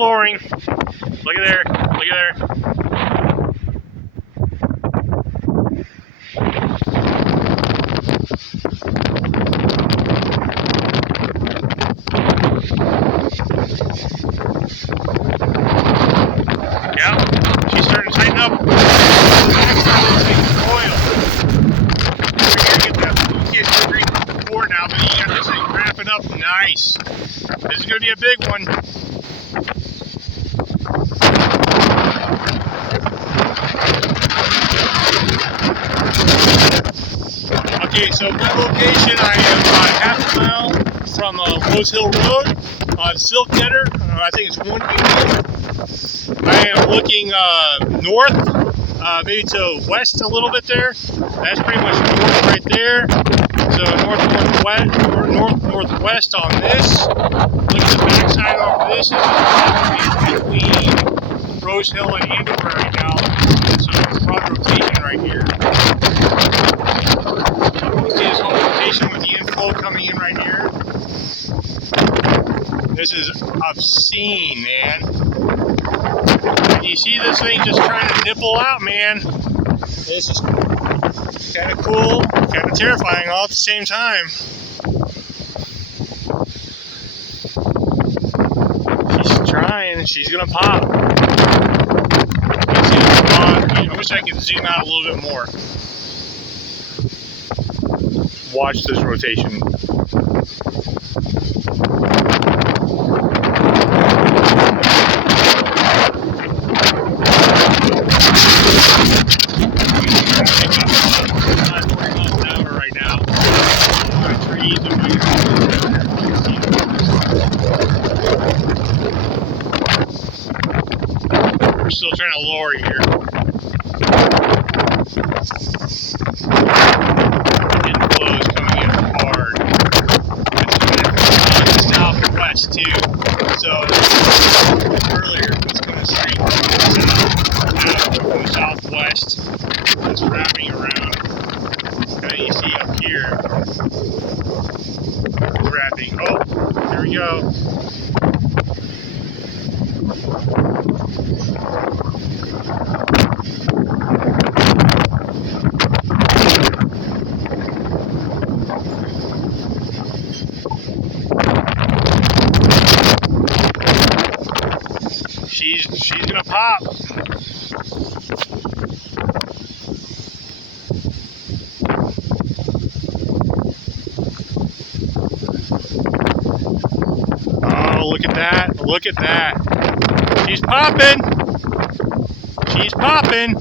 lowering. Look at there. Look at there. Yeah, she's starting to tighten up. Oil. We're gonna get that kid green before now, but you got this thing wrapping up nice. This is gonna be a big one. Okay, so my location, I am half a mile from Rose Hill Road on Silk Getter. I think it's 180. I am looking north, maybe to west a little bit there. That's pretty much north right there. So northwest on this. Look at the backside off of this. It's between Rose Hill and Andover right now. So broad rotation right here. See this whole rotation with the inflow coming in right here. This is obscene, man. You see this thing just trying to nipple out, man. This is kind of cool, kind of terrifying all at the same time. She's trying, she's gonna pop. I wish I could zoom out a little bit more. Watch this rotation. Right now. Trees and we're still trying to lower here. Inflow is coming in hard. It's coming from southwest too. So earlier it was coming straight from the southwest. It's wrapping around. And you see up here, wrapping. Oh, there we go. She's gonna pop. Oh, look at that. Look at that. She's popping. She's popping.